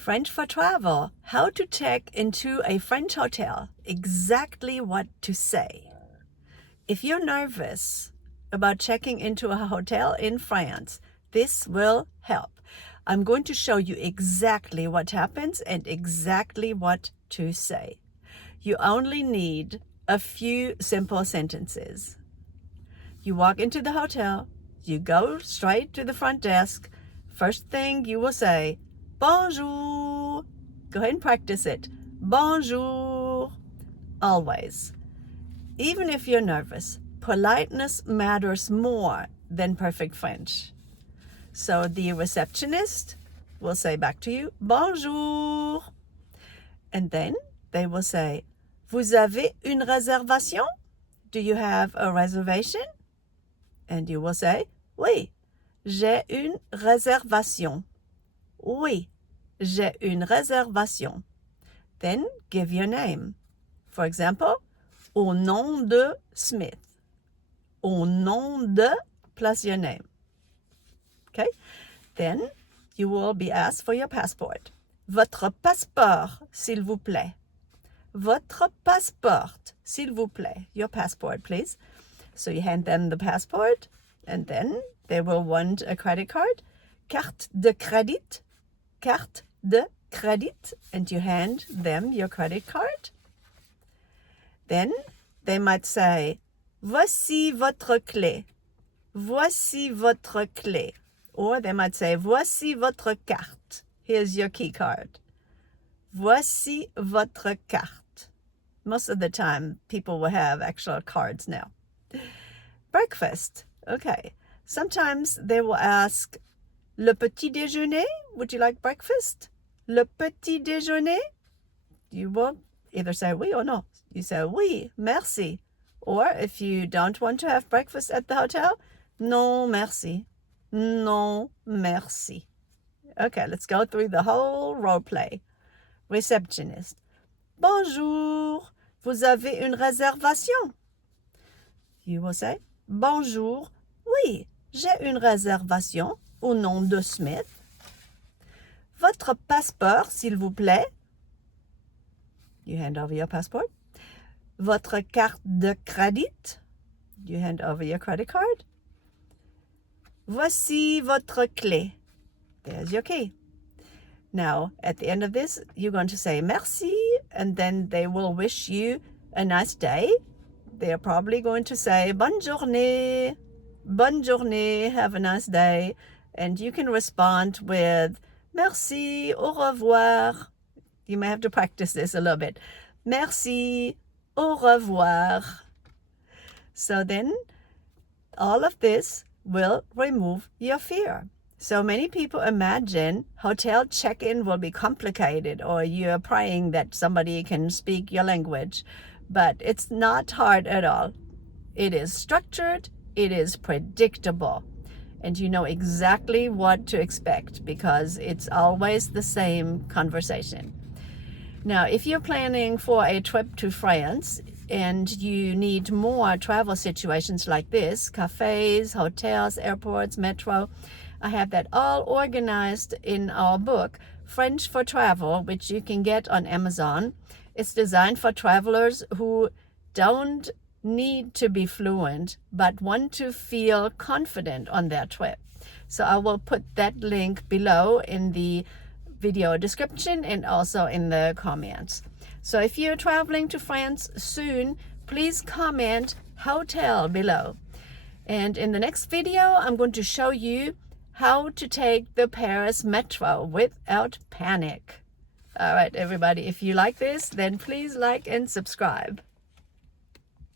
French for travel, how to check into a French hotel, exactly what to say. If you're nervous about checking into a hotel in France, this will help. I'm going to show you exactly what happens and exactly what to say. You only need a few simple sentences. You walk into the hotel, you go straight to the front desk. First thing you will say, bonjour. Go ahead and practice it. Bonjour. Always. Even if you're nervous, politeness matters more than perfect French. So the receptionist will say back to you, bonjour. And then they will say, vous avez une réservation? Do you have a reservation? And you will say, oui, j'ai une réservation. Oui, j'ai une réservation. Then give your name. For example, au nom de Smith. Au nom de plus your name. Okay? Then you will be asked for your passport. Votre passeport, s'il vous plaît. Votre passeport, s'il vous plaît. Your passport, please. So you hand them the passport, and then they will want a credit card. Carte de crédit. Carte de crédit. And you hand them your credit card. Then they might say, voici votre clé. Voici votre clé. Or they might say, voici votre carte. Here's your key card. Voici votre carte. Most of the time, people will have actual cards now. Breakfast. Okay. Sometimes they will ask, le petit déjeuner? Would you like breakfast? Le petit déjeuner? You will either say oui or no. You say oui, merci. Or if you don't want to have breakfast at the hotel, non, merci. Non, merci. Okay, let's go through the whole role play. Receptionist. Bonjour. Vous avez une réservation? You will say, bonjour. Oui, j'ai une réservation au nom de Smith. Votre passeport, s'il vous plaît. You hand over your passport. Votre carte de crédit. You hand over your credit card. Voici votre clé. There's your key. Now, at the end of this, you're going to say merci, and then they will wish you a nice day. They're probably going to say bonne journée, have a nice day, and you can respond with merci, au revoir. You may have to practice this a little bit. Merci, au revoir. So then, all of this will remove your fear. So many people imagine hotel check-in will be complicated, or you're praying that somebody can speak your language. But it's not hard at all. It is structured, it is predictable, and you know exactly what to expect because it's always the same conversation. Now, if you're planning for a trip to France and you need more travel situations like this, cafes, hotels, airports, metro, I have that all organized in our book, French for Travel, which you can get on Amazon. It's designed for travelers who don't need to be fluent, but want to feel confident on their trip. So I will put that link below in the video description and also in the comments. So if you're traveling to France soon, please comment hotel below. And in the next video, I'm going to show you how to take the Paris metro without panic. All right, everybody, if you like this, then please like and subscribe.